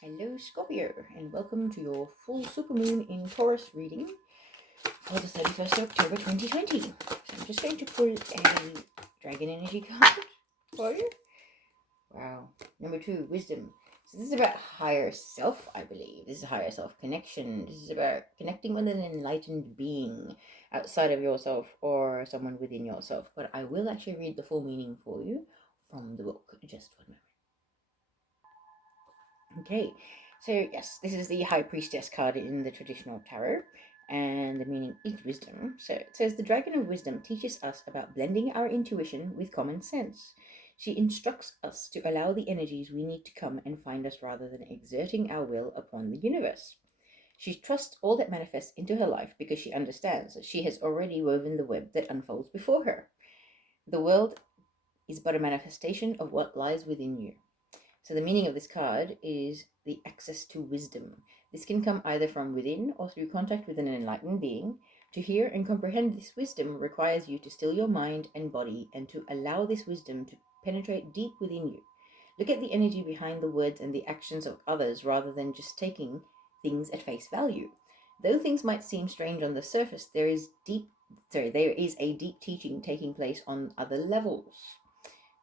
Hello, Scorpio, and welcome to your full supermoon in Taurus reading for the 31st of October 2020. So I'm just going to pull a dragon energy card for you. Wow. Number 2, wisdom. So this is about higher self, I believe. This is higher self connection. This is about connecting with an enlightened being outside of yourself or someone within yourself. But I will actually read the full meaning for you from the book. Just 1 moment. Okay, so yes, this is the High Priestess card in the traditional tarot, and the meaning is wisdom. So it says the Dragon of Wisdom teaches us about blending our intuition with common sense. She instructs us to allow the energies we need to come and find us rather than exerting our will upon the universe. She trusts all that manifests into her life because she understands that she has already woven the web that unfolds before her. The world is but a manifestation of what lies within you. So the meaning of this card is the access to wisdom. This can come either from within or through contact with an enlightened being. To hear and comprehend this wisdom requires you to still your mind and body and to allow this wisdom to penetrate deep within you. Look at the energy behind the words and the actions of others rather than just taking things at face value. Though things might seem strange on the surface, there is a deep teaching taking place on other levels.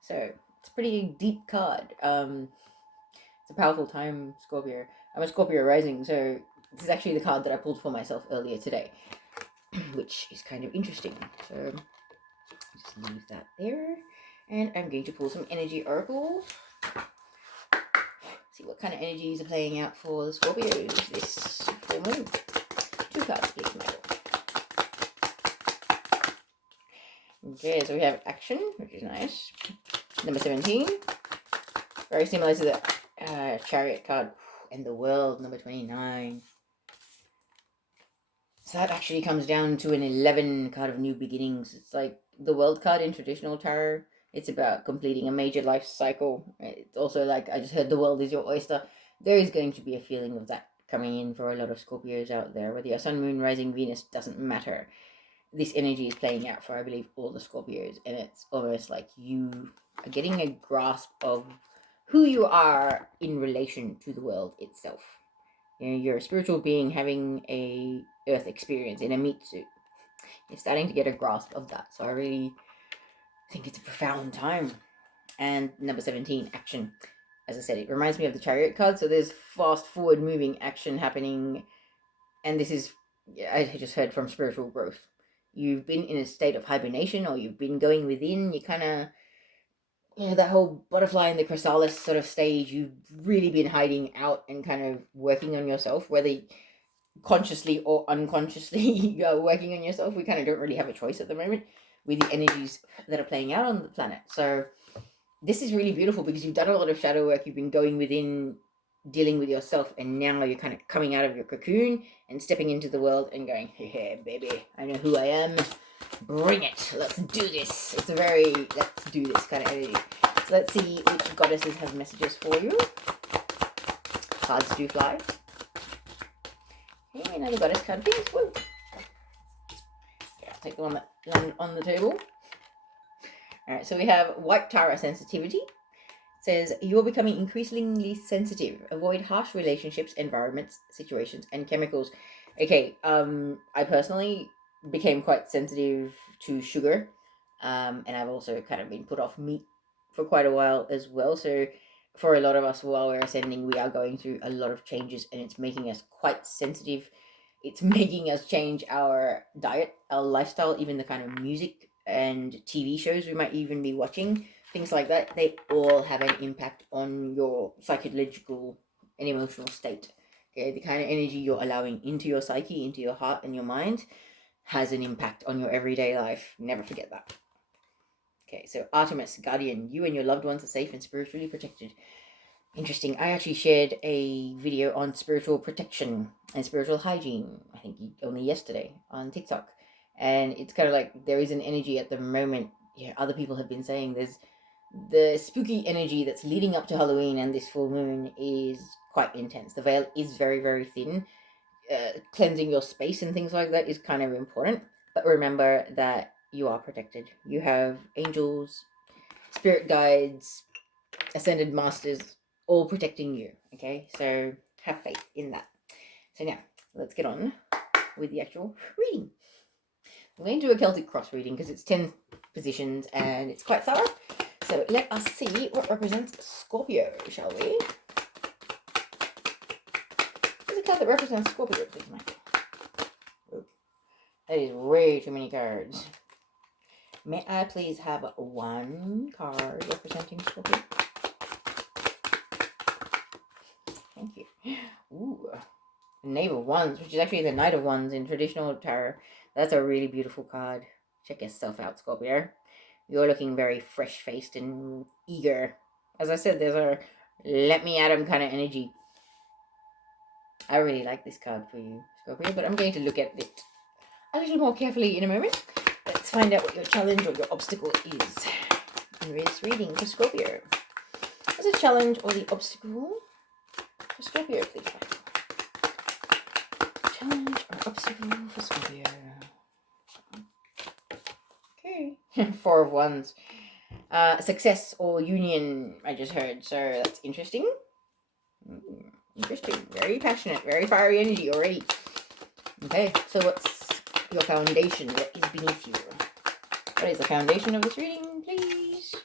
So it's a pretty deep card. It's a powerful time, Scorpio. I'm a Scorpio rising, so this is actually the card that I pulled for myself earlier today, which is kind of interesting. So just leave that there. And I'm going to pull some energy oracles. See what kind of energies are playing out for the Scorpios this full moon. 2 cards, please, Michael. Okay, so we have action, which is nice. Number 17. Very similar to the Chariot card. And the World, number 29. So that actually comes down to an 11 card of new beginnings. It's like the World card in traditional tarot. It's about completing a major life cycle. It's also like, I just heard the world is your oyster. There is going to be a feeling of that coming in for a lot of Scorpios out there. Whether you're Sun, Moon, Rising, Venus, doesn't matter. This energy is playing out for, I believe, all the Scorpios. And it's almost like you are getting a grasp of who you are in relation to the world itself. You know, you're a spiritual being having a earth experience in a meat suit. You're starting to get a grasp of that. So I really think it's a profound time. And number 17, action. As I said, it reminds me of the Chariot card. So there's fast forward moving action happening. And this is, I just heard, from spiritual growth. You've been in a state of hibernation, or you've been going within. You kind of, that whole butterfly in the chrysalis sort of stage. You've really been hiding out and kind of working on yourself, whether consciously or unconsciously you're working on yourself. We kind of don't really have a choice at the moment with the energies that are playing out on the planet. So this is really beautiful because you've done a lot of shadow work. You've been going within, dealing with yourself, and now you're kind of coming out of your cocoon and stepping into the world and going, hey baby, I know who I am, bring it, let's do this. It's a very let's do this kind of energy. So let's see which goddesses have messages for you. Cards do fly. Hey, another goddess card, please. Woo. Okay, I'll take the one that landed on the table. Alright, so we have White Tara sensitivity. It says, you're becoming increasingly sensitive. Avoid harsh relationships, environments, situations, and chemicals. Okay, I personally became quite sensitive to sugar. And I've also kind of been put off meat for quite a while as well. So for a lot of us, while we're ascending, we are going through a lot of changes, and it's making us quite sensitive. It's making us change our diet, our lifestyle, even the kind of music and TV shows we might even be watching, things like that. They all have an impact on your psychological and emotional state. Okay, the kind of energy you're allowing into your psyche, into your heart and your mind has an impact on your everyday life. Never forget that. Okay, so Artemis, Guardian, you and your loved ones are safe and spiritually protected. Interesting. I actually shared a video on spiritual protection and spiritual hygiene, I think only yesterday, on TikTok. And it's kind of like there is an energy at the moment. Yeah, other people have been saying there's the spooky energy that's leading up to Halloween, and this full moon is quite intense. The veil is very, very thin. Cleansing your space and things like that is kind of important. But remember that you are protected. You have angels, spirit guides, ascended masters, all protecting you. Okay, so have faith in that. So now, let's get on with the actual reading. We're going to do a Celtic cross reading because it's 10 positions and it's quite thorough. So let us see what represents Scorpio, shall we? There's a card that represents Scorpio, please, Mike. Oh, that is way too many cards. May I please have one card representing Scorpio? Thank you. Ooh, Knave of Wands, which is actually the Knight of Wands in traditional tarot. That's a really beautiful card. Check yourself out, Scorpio. You're looking very fresh-faced and eager. As I said, there's a let me at 'em kind of energy. I really like this card for you, Scorpio, but I'm going to look at it a little more carefully in a moment. Let's find out what your challenge or your obstacle is in this reading for Scorpio. What's the challenge or the obstacle for Scorpio, please? Challenge or obstacle for Scorpio. Okay. 4 of Wands. Success or union, I just heard. So that's interesting. Interesting. Very passionate. Very fiery energy already. Okay, so what's your foundation? What is beneath you? What is the foundation of this reading, please?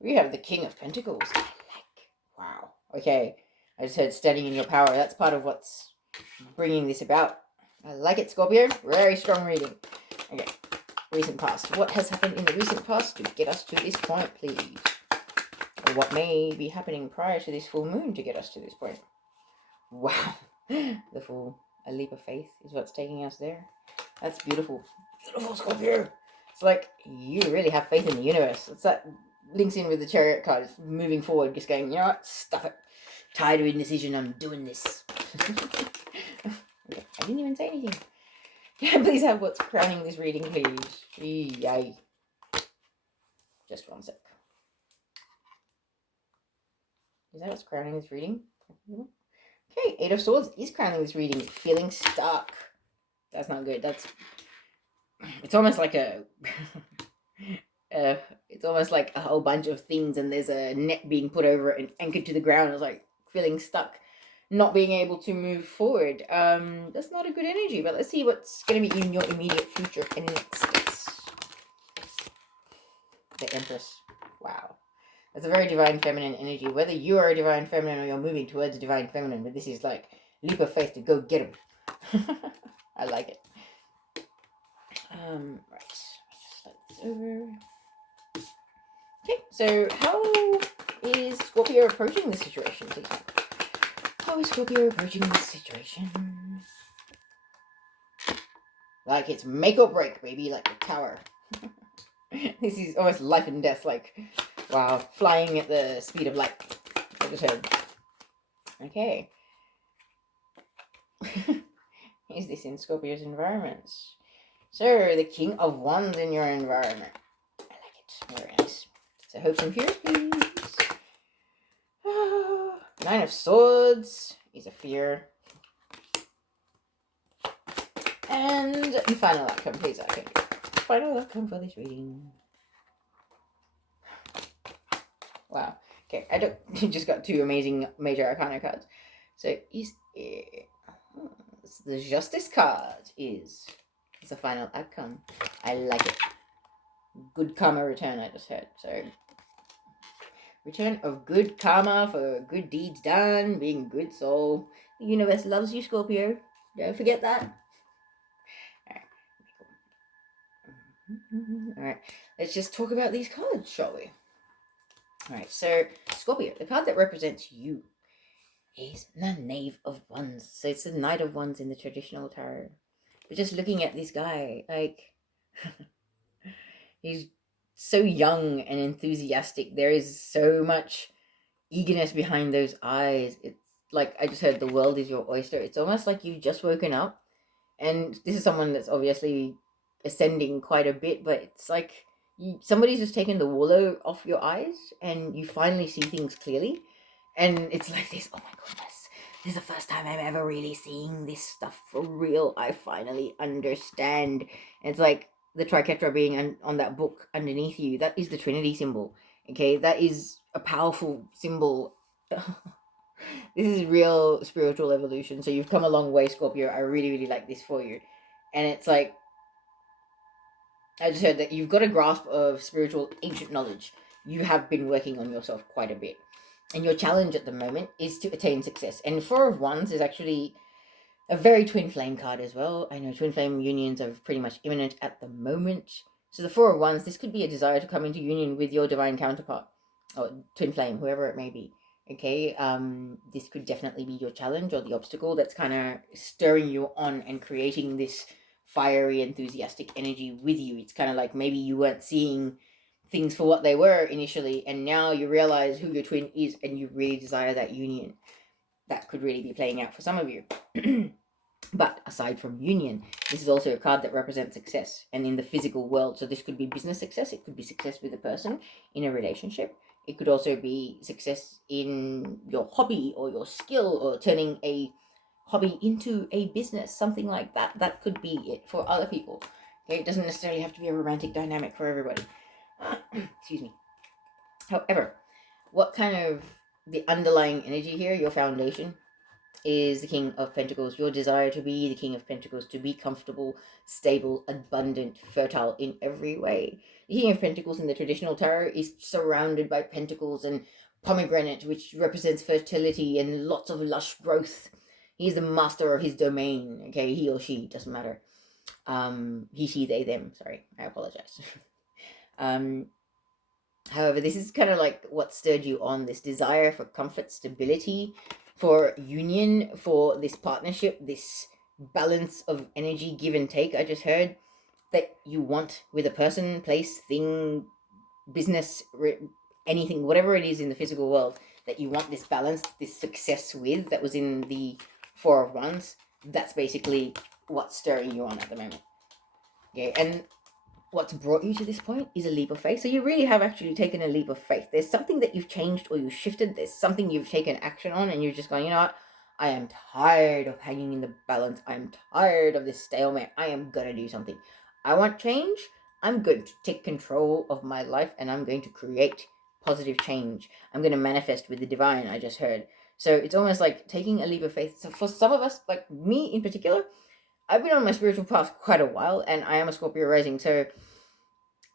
We have the King of Pentacles. I like. Wow. Okay. I just heard standing in your power. That's part of what's bringing this about. I like it, Scorpio. Very strong reading. Okay. Recent past. What has happened in the recent past to get us to this point, please? Or what may be happening prior to this full moon to get us to this point? Wow. The Fool. A leap of faith is what's taking us there. That's beautiful. Beautiful, Scorpio. It's like you really have faith in the universe. It's that links in with the Chariot card. It's moving forward, just going, you know what? Stuff it. Tired of indecision. I'm doing this. Okay, I didn't even say anything. Yeah, please have what's crowning this reading, please. Yay. Just one sec. Is that what's crowning this reading? Okay, 8 of Swords is crowning this reading. Feeling stuck. That's not good. It's almost like it's almost like a whole bunch of things and there's a net being put over it and anchored to the ground. It's like feeling stuck, not being able to move forward. That's not a good energy, but let's see what's going to be in your immediate future and next steps. The Empress. Wow. That's a very divine feminine energy. Whether you are a divine feminine or you're moving towards a divine feminine, but this is like leap of faith to go get him. I like it. Right. Slide this over. Okay, so how is Scorpio approaching this situation, please? How is Scorpio approaching this situation? Like it's make or break, baby, like the Tower. This is almost life and death, like, wow, flying at the speed of light. I just heard. Okay. Is this in Scorpio's environments? So, the King of Wands in your environment. I like it. Very nice. So, hopes and fears, please. 9 of Swords is a fear. And final outcome, please. Okay. Final outcome for this reading. Wow. Okay, I don't just got 2 amazing major arcana cards. So is the Justice card is the final outcome. I like it. Good karma return, I just heard. So return of good karma for good deeds done, being a good soul. The universe loves you, Scorpio. Don't forget that. Alright, let's just talk about these cards, shall we? Alright, so Scorpio, the card that represents you is the Knave of Wands. So it's the Knight of Wands in the traditional tarot. But just looking at this guy, like, he's so young and enthusiastic. There is so much eagerness behind those eyes. It's like, I just heard the world is your oyster. It's almost like you've just woken up. And this is someone that's obviously ascending quite a bit, but it's like somebody's just taken the wool off your eyes and you finally see things clearly. And it's like this, oh my goodness, this is the first time I'm ever really seeing this stuff for real. I finally understand. And it's like the triquetra being on that book underneath you. That is the Trinity symbol. Okay, that is a powerful symbol. This is real spiritual evolution. So you've come a long way, Scorpio. I really, really like this for you. And it's like, I just heard that you've got a grasp of spiritual ancient knowledge. You have been working on yourself quite a bit. And your challenge at the moment is to attain success. And Four of Wands is actually a very twin flame card as well. I know twin flame unions are pretty much imminent at the moment. So the Four of Wands, this could be a desire to come into union with your divine counterpart or twin flame, whoever it may be. Okay, this could definitely be your challenge or the obstacle that's kind of stirring you on and creating this fiery, enthusiastic energy with you. It's kind of like maybe you weren't seeing things for what they were initially, and now you realize who your twin is and you really desire that union. That could really be playing out for some of you. But aside from union, this is also a card that represents success and in the physical world. So this could be business success, it could be success with a person in a relationship. It could also be success in your hobby or your skill or turning a hobby into a business, something like that. That could be it for other people. Okay, it doesn't necessarily have to be a romantic dynamic for everybody. Excuse me. However, what kind of the underlying energy here, your foundation, is the King of Pentacles. Your desire to be the King of Pentacles, to be comfortable, stable, abundant, fertile in every way. The King of Pentacles in the traditional tarot is surrounded by pentacles and pomegranate, which represents fertility and lots of lush growth. He's the master of his domain. Okay, he or she, doesn't matter. He, she, they, them. Sorry, I apologize. However, this is kind of like what stirred you on, this desire for comfort, stability, for union, for this partnership, this balance of energy, give and take. I just heard that you want with a person, place, thing, business, anything, whatever it is in the physical world, that you want this balance, this success with, that was in the Four of Wands. That's basically what's stirring you on at the moment. Okay, and what's brought you to this point is a leap of faith. So you really have actually taken a leap of faith. There's something that you've changed or you shifted. There's something you've taken action on, and you're just going, you know what? I am tired of hanging in the balance. I'm tired of this stalemate. I am going to do something. I want change. I'm going to take control of my life and I'm going to create positive change. I'm going to manifest with the divine, I just heard. So it's almost like taking a leap of faith. So for some of us, like me in particular, I've been on my spiritual path quite a while, and I am a Scorpio rising, so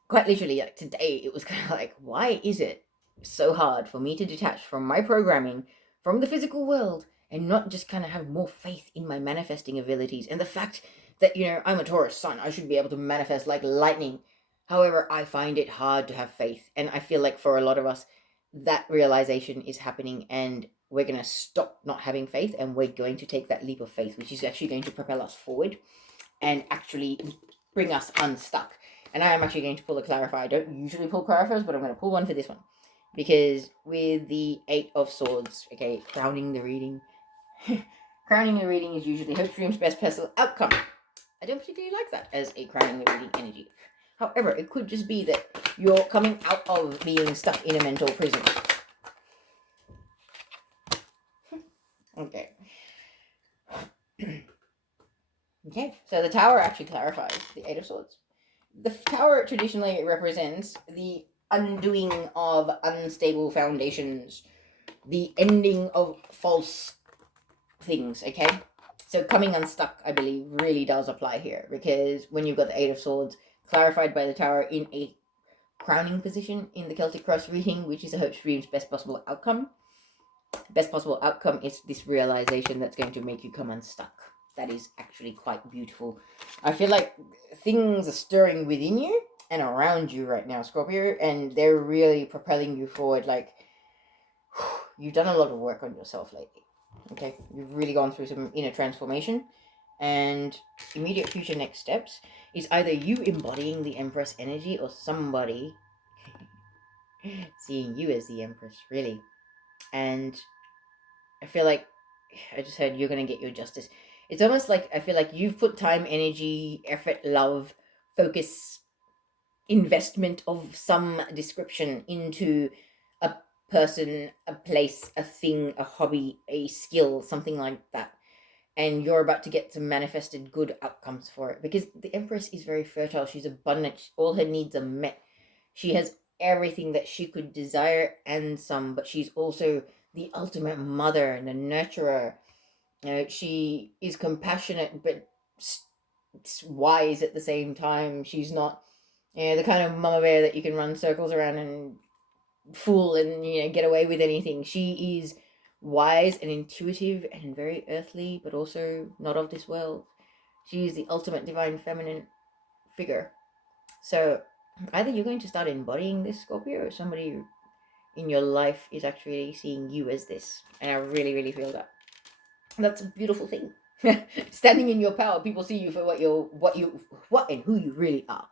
quite literally, like today, it was kind of like, why is it so hard for me to detach from my programming, from the physical world, and not just kind of have more faith in my manifesting abilities and the fact that, you know, I'm a Taurus sun, I should be able to manifest like lightning. However, I find it hard to have faith, and I feel like for a lot of us, that realization is happening, and we're going to stop not having faith, and we're going to take that leap of faith, which is actually going to propel us forward and actually bring us unstuck. And I am actually going to pull a clarifier. I don't usually pull clarifiers, but I'm going to pull one for this one. Because with the Eight of Swords, okay, crowning the reading. Crowning the reading is usually Hope, Dreams, Best Personal Outcome. I don't particularly like that as a crowning the reading energy. However, it could just be that you're coming out of being stuck in a mental prison. Okay. Okay, so the Tower actually clarifies the Eight of Swords. The Tower traditionally represents the undoing of unstable foundations, the ending of false things, okay? So coming unstuck, I believe, really does apply here, because when you've got the Eight of Swords clarified by the Tower in a crowning position in the Celtic Cross reading, which is a Hope Stream's best possible outcome. Best possible outcome is this realization that's going to make you come unstuck. That is actually quite beautiful. I feel like things are stirring within you and around you right now, Scorpio, and they're really propelling you forward. Like, you've done a lot of work on yourself lately. Okay, you've really gone through some inner transformation, and immediate future next steps is either you embodying the Empress energy or somebody seeing you as the Empress, really. And I feel like I just heard you're going to get your justice. It's almost like I feel like you've put time, energy, effort, love, focus, investment of some description into a person, a place, a thing, a hobby, a skill, something like that. And you're about to get some manifested good outcomes for it, because the Empress is very fertile. She's abundant. All her needs are met. She has everything that she could desire and some, but she's also the ultimate mother and the nurturer. She is compassionate but wise at the same time. She's not, the kind of mama bear that you can run circles around and fool and get away with anything. She is wise and intuitive and very earthly, but also not of this world. She is the ultimate divine feminine figure. So either you're going to start embodying this, Scorpio, or somebody in your life is actually seeing you as this. And I really, really feel that. That's a beautiful thing. Standing in your power, people see you for what and who you really are.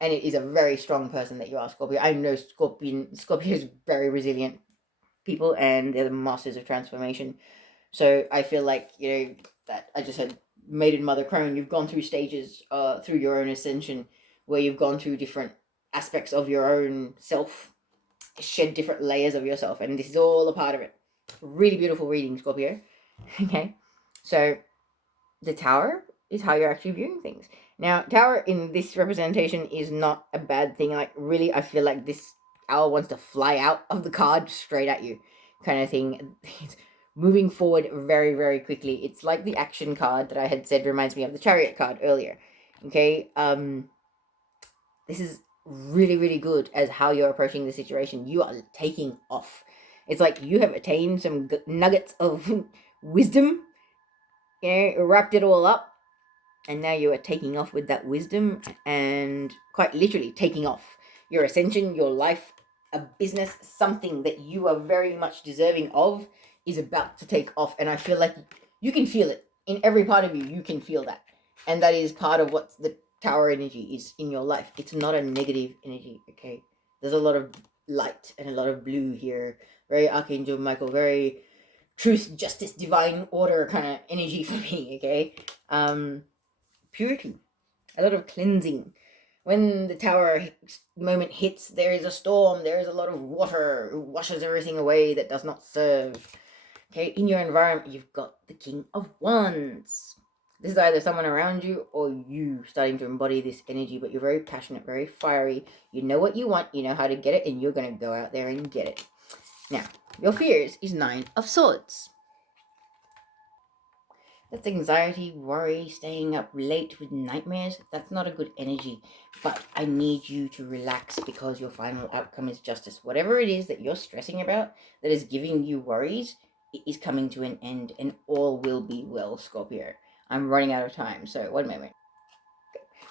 And it is a very strong person that you are, Scorpio. I know Scorpio is very resilient people, and they're the masters of transformation. So I feel like, that I just had maiden mother crone. You've gone through stages through your own ascension, where you've gone through different aspects of your own self, shed different layers of yourself, and this is all a part of it. Really beautiful reading, Scorpio. Okay, so the tower is how you're actually viewing things. Now, tower in this representation is not a bad thing. Like, really, I feel like this owl wants to fly out of the card straight at you, kind of thing. It's moving forward very, very quickly. It's like the action card that I had said reminds me of the chariot card earlier. Okay, this is really, really good as how you're approaching the situation. You are taking off. It's like you have attained some nuggets of wisdom, wrapped it all up, and now you are taking off with that wisdom and quite literally taking off. Your ascension, your life, a business, something that you are very much deserving of is about to take off. And I feel like you can feel it in every part of you. You can feel that. And that is part of what the tower energy is in your life. It's not a negative energy, okay? There's a lot of light and a lot of blue here. Very Archangel Michael, very truth, justice, divine order kind of energy for me, okay? Purity, a lot of cleansing. When the tower moment hits, there is a storm, there is a lot of water, it washes everything away that does not serve. Okay, in your environment, you've got the King of Wands. This is either someone around you or you starting to embody this energy, but you're very passionate, very fiery. You know what you want, you know how to get it, and you're going to go out there and get it. Now, your fears is 9 of Swords. That's anxiety, worry, staying up late with nightmares. That's not a good energy. But I need you to relax because your final outcome is justice. Whatever it is that you're stressing about that is giving you worries, it is coming to an end and all will be well, Scorpio. I'm running out of time, so 1 moment.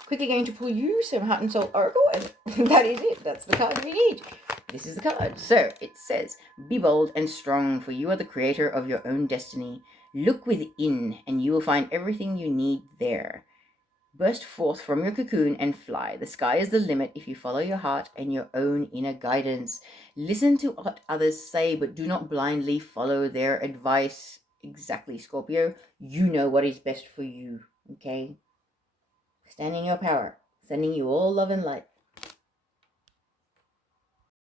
Quickly going to pull you some Heart and Soul Oracle, and that is it. That's the card we need. This is the card. So it says, be bold and strong, for you are the creator of your own destiny. Look within, and you will find everything you need there. Burst forth from your cocoon and fly. The sky is the limit if you follow your heart and your own inner guidance. Listen to what others say, but do not blindly follow their advice. Exactly, Scorpio. You know what is best for you, okay? Stand in your power, sending you all love and light.